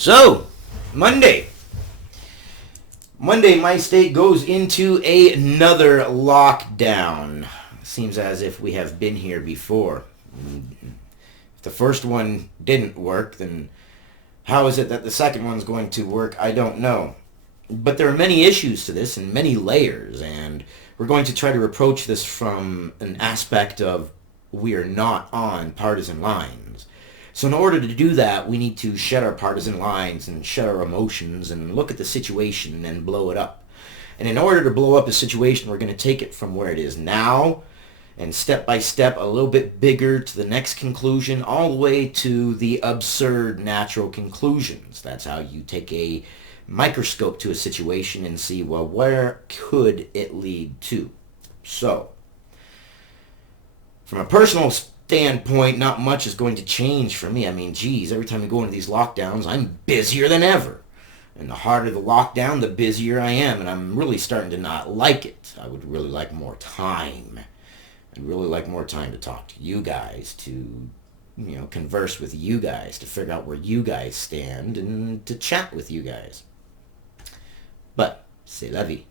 So, Monday. Monday, my state goes into another lockdown. Seems as if we have been here before. If the first one didn't work, then how is it that the second one's going to work? I don't know. But there are many issues to this and many layers, and we're going to try to approach this from an aspect of we are not on partisan lines. So in order to do that, we need to shed our partisan lines and shed our emotions and look at the situation and blow it up. And in order to blow up a situation, we're going to take it from where it is now and step by step a little bit bigger to the next conclusion, all the way to the absurd natural conclusions. That's how you take a microscope to a situation and see, well, where could it lead to? So, from a personal standpoint, not much is going to change for me. I mean, geez, every time we go into these lockdowns, I'm busier than ever. And the harder the lockdown, the busier I am, and I'm really starting to not like it. I would really like more time. I'd really like more time to talk to you guys, to, converse with you guys, to figure out where you guys stand, and to chat with you guys. But, c'est la vie.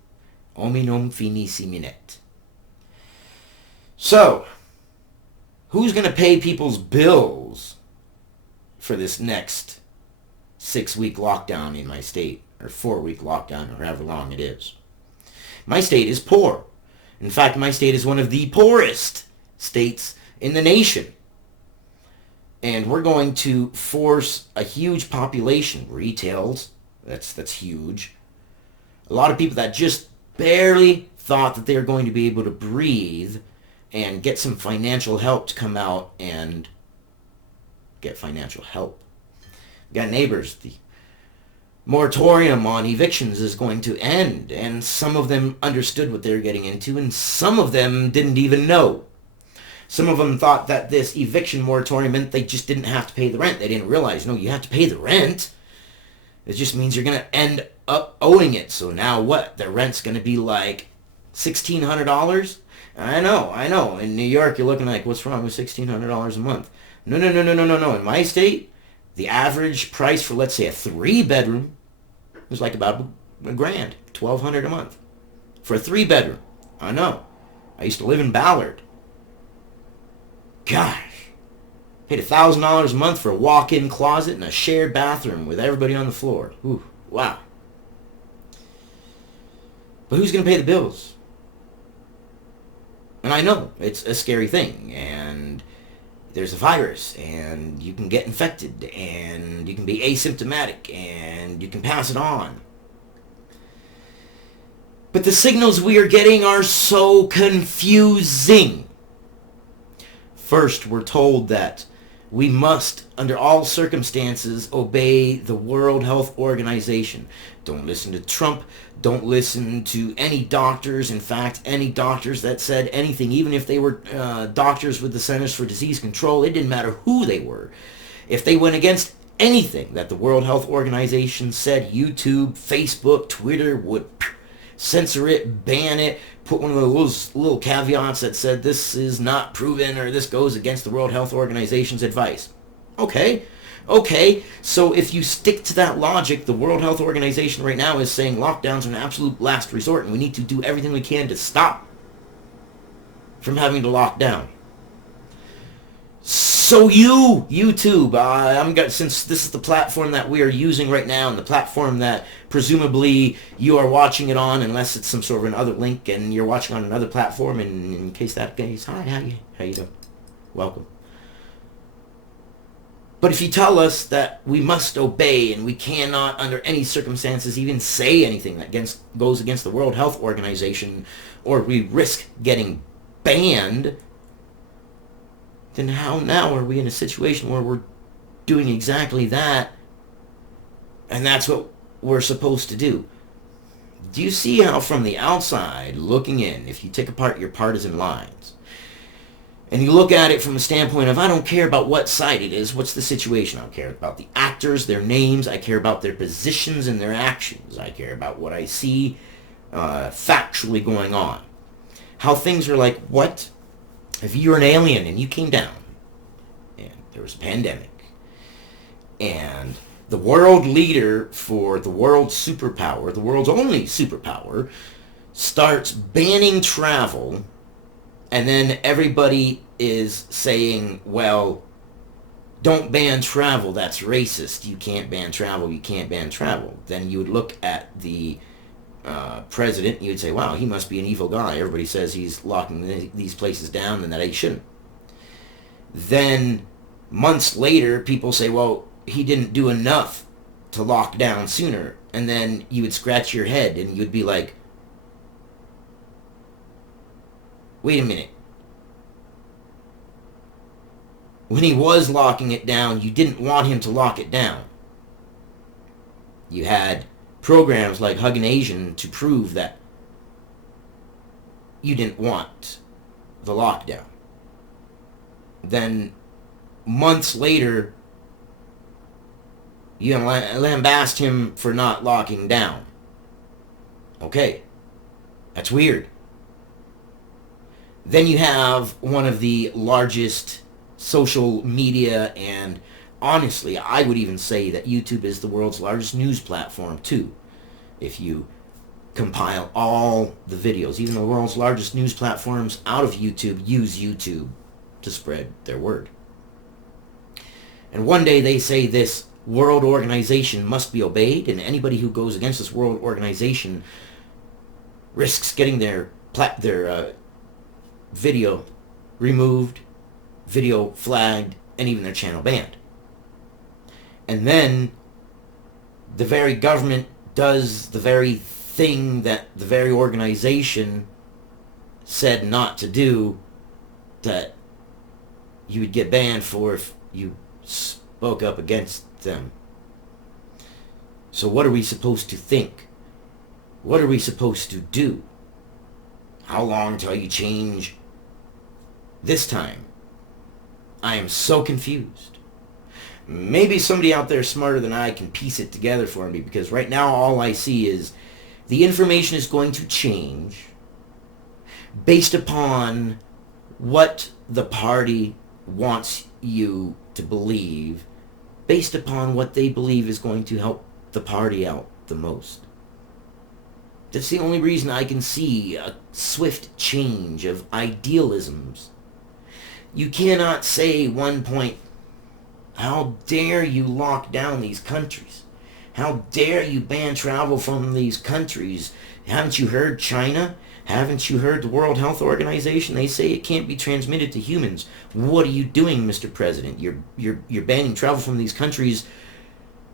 Hominum finis minet. So, who's going to pay people's bills for this next 6-week lockdown in my state, or 4-week lockdown, or however long it is? My state is poor. In fact, my state is one of the poorest states in the nation. And we're going to force a huge population, retails, that's huge. A lot of people that just barely thought that they were going to be able to breathe and get some financial help to come out and get financial help. We got neighbors. The moratorium on evictions is going to end, and some of them understood what they were getting into, and some of them didn't even know. Some of them thought that this eviction moratorium meant they just didn't have to pay the rent. They didn't realize, no, you have to pay the rent. It just means you're going to end up owing it. So now what? The rent's going to be like $1,600? I know. In New York, you're looking like, what's wrong with $1,600 a month? No. In my state, the average price for, let's say, a 3-bedroom was like about $1,000, $1,200 a month. For a 3-bedroom. I know. I used to live in Ballard. Gosh. Paid $1,000 a month for a walk-in closet and a shared bathroom with everybody on the floor. Ooh, wow. But who's going to pay the bills? And I know it's a scary thing, and there's a virus, and you can get infected, and you can be asymptomatic, and you can pass it on. But the signals we are getting are so confusing. First, we're told that we must, under all circumstances, obey the World Health Organization. Don't listen to Trump. Don't listen to any doctors. In fact, any doctors that said anything, even if they were doctors with the Centers for Disease Control, it didn't matter who they were. If they went against anything that the World Health Organization said, YouTube, Facebook, Twitter would censor it, ban it, put one of those little caveats that said this is not proven or this goes against the World Health Organization's advice. Okay, so if you stick to that logic, the World Health Organization right now is saying lockdowns are an absolute last resort, and we need to do everything we can to stop from having to lock down. So YouTube, since this is the platform that we are using right now, and the platform that presumably you are watching it on, unless it's some sort of another link and you're watching on another platform, and in case that case, hi, how you doing? Welcome. But if you tell us that we must obey and we cannot under any circumstances even say anything that goes against the World Health Organization, or we risk getting banned, then how now are we in a situation where we're doing exactly that, and that's what we're supposed to do? Do you see how from the outside looking in, if you take apart your partisan lines, and you look at it from a standpoint of, I don't care about what side it is, what's the situation? I don't care about the actors, their names, I care about their positions and their actions. I care about what I see factually going on. How things are like, what? If you're an alien and you came down, and there was a pandemic, and the world leader for the world's superpower, the world's only superpower, starts banning travel, and then everybody is saying, well, don't ban travel, that's racist. You can't ban travel, you can't ban travel. Then you would look at the president, you would say, wow, he must be an evil guy. Everybody says he's locking these places down and that he shouldn't. Then months later, people say, well, he didn't do enough to lock down sooner. And then you would scratch your head and you would be like, wait a minute. When he was locking it down, you didn't want him to lock it down. You had programs like Hugging Asian to prove that you didn't want the lockdown. Then months later, you lambast him for not locking down. Okay, that's weird. Then you have one of the largest social media, and honestly, I would even say that YouTube is the world's largest news platform too. If you compile all the videos, even the world's largest news platforms out of YouTube use YouTube to spread their word. And one day they say this world organization must be obeyed, and anybody who goes against this world organization risks getting their video removed, video flagged, and even their channel banned. And then the very government does the very thing that the very organization said not to do, that you would get banned for if you spoke up against them. So what are we supposed to think? What are we supposed to do? How long till you change this time? I am so confused. Maybe somebody out there smarter than I can piece it together for me, because right now all I see is the information is going to change based upon what the party wants you to believe, based upon what they believe is going to help the party out the most. That's the only reason I can see a swift change of idealisms. You cannot say one point, how dare you lock down these countries? How dare you ban travel from these countries? Haven't you heard China? Haven't you heard the World Health Organization? They say it can't be transmitted to humans. What are you doing, Mr. President? You're banning travel from these countries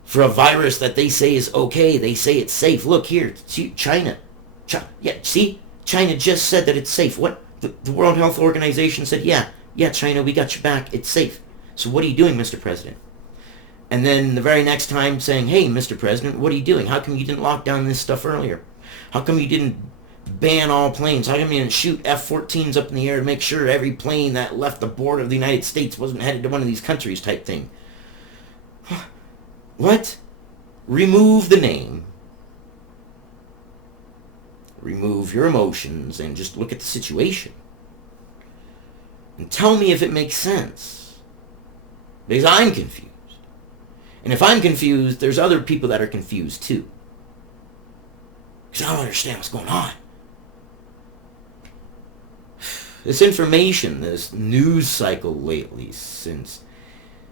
for a virus that they say is okay. They say it's safe. Look here, China. Yeah, see? China just said that it's safe. What? The World Health Organization said, yeah, China, we got your back. It's safe. So what are you doing, Mr. President? And then the very next time saying, hey, Mr. President, what are you doing? How come you didn't lock down this stuff earlier? How come you didn't ban all planes? How come you didn't shoot F-14s up in the air to make sure every plane that left the border of the United States wasn't headed to one of these countries type thing? What? Remove the name. Remove your emotions and just look at the situation. And tell me if it makes sense. Because I'm confused. And if I'm confused, there's other people that are confused too. Because I don't understand what's going on. This information, this news cycle lately, since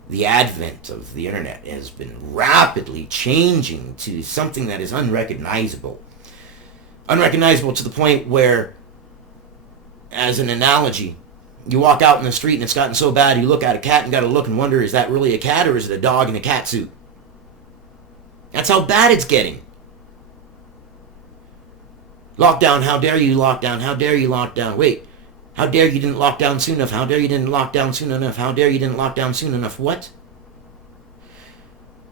the advent of the internet, has been rapidly changing to something that is unrecognizable. Unrecognizable to the point where, as an analogy, you walk out in the street and it's gotten so bad you look at a cat and got to look and wonder, is that really a cat or is it a dog in a cat suit? That's how bad it's getting. Lockdown, how dare you lock down? How dare you lock down? Wait, how dare you didn't lock down soon enough? How dare you didn't lock down soon enough? How dare you didn't lock down soon enough? What?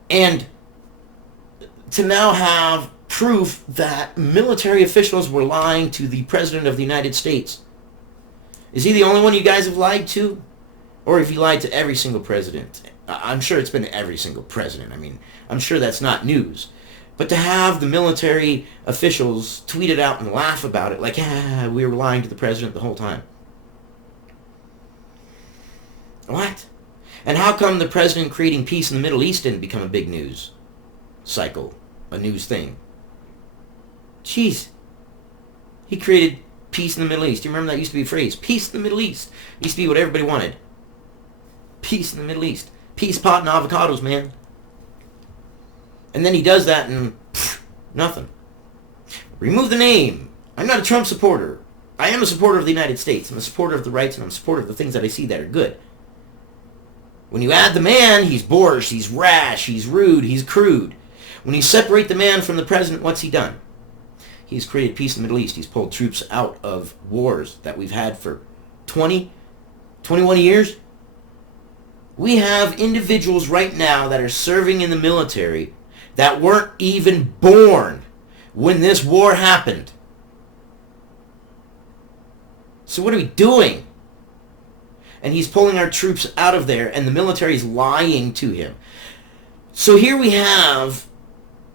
And to now have proof that military officials were lying to the President of the United States. Is he the only one you guys have lied to? Or have you lied to every single president? I'm sure it's been every single president. I mean, I'm sure that's not news. But to have the military officials tweet it out and laugh about it, like, we were lying to the president the whole time. What? And how come the president creating peace in the Middle East didn't become a big news? cycle, a news thing. Jeez. He created peace in the Middle East. Do you remember that used to be a phrase? Peace in the Middle East. It used to be what everybody wanted. Peace in the Middle East. Peace, pot, and avocados, man. And then he does that and nothing. Remove the name. I'm not a Trump supporter. I am a supporter of the United States. I'm a supporter of the rights, and I'm a supporter of the things that I see that are good. When you add the man, he's boorish, he's rash, he's rude, he's crude. When you separate the man from the president, what's he done? He's created peace in the Middle East. He's pulled troops out of wars that we've had for 20, 21 years. We have individuals right now that are serving in the military that weren't even born when this war happened. So what are we doing? And he's pulling our troops out of there, and the military is lying to him. So here we have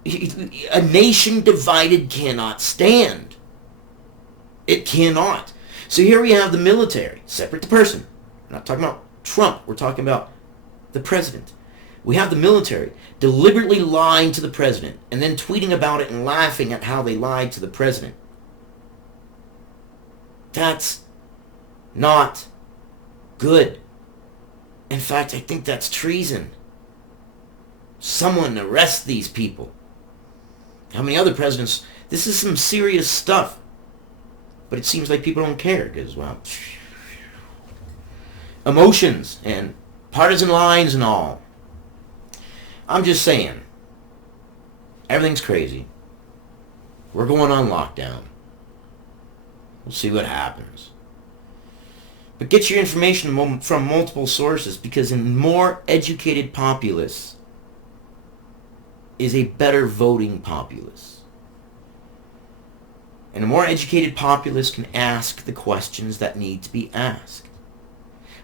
a nation divided cannot stand. It cannot. So here we have the military, separate the person. We're not talking about Trump. We're talking about the president. We have the military deliberately lying to the president and then tweeting about it and laughing at how they lied to the president. That's not good. In fact, I think that's treason. Someone arrest these people. How many other presidents? This is some serious stuff. But it seems like people don't care because, well, emotions and partisan lines and all. I'm just saying, everything's crazy. We're going on lockdown. We'll see what happens. But get your information from multiple sources, because a more educated populace is a better voting populace. And a more educated populace can ask the questions that need to be asked.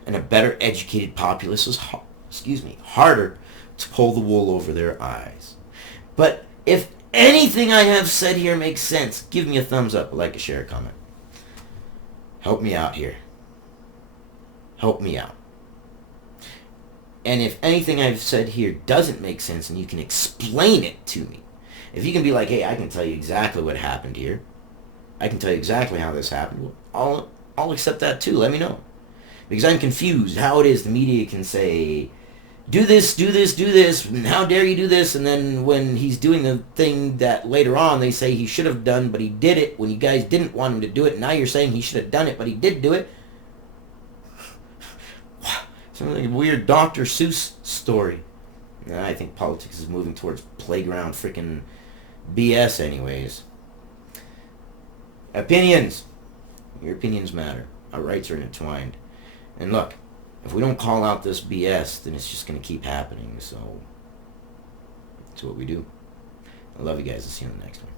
And a better educated populace is harder to pull the wool over their eyes. But if anything I have said here makes sense, give me a thumbs up, a like, a share, a comment. Help me out here. Help me out. And if anything I've said here doesn't make sense and you can explain it to me, if you can be like, hey, I can tell you exactly what happened here, I can tell you exactly how this happened, well, I'll accept that too. Let me know. Because I'm confused how it is the media can say, do this, do this, do this, and how dare you do this, and then when he's doing the thing that later on they say he should have done, but he did it when you guys didn't want him to do it, and now you're saying he should have done it, but he did do it. Something like a weird Dr. Seuss story. I think politics is moving towards playground freaking BS anyways. Opinions. Your opinions matter. Our rights are intertwined. And look, if we don't call out this BS, then it's just going to keep happening. So, that's what we do. I love you guys. I'll see you in the next one.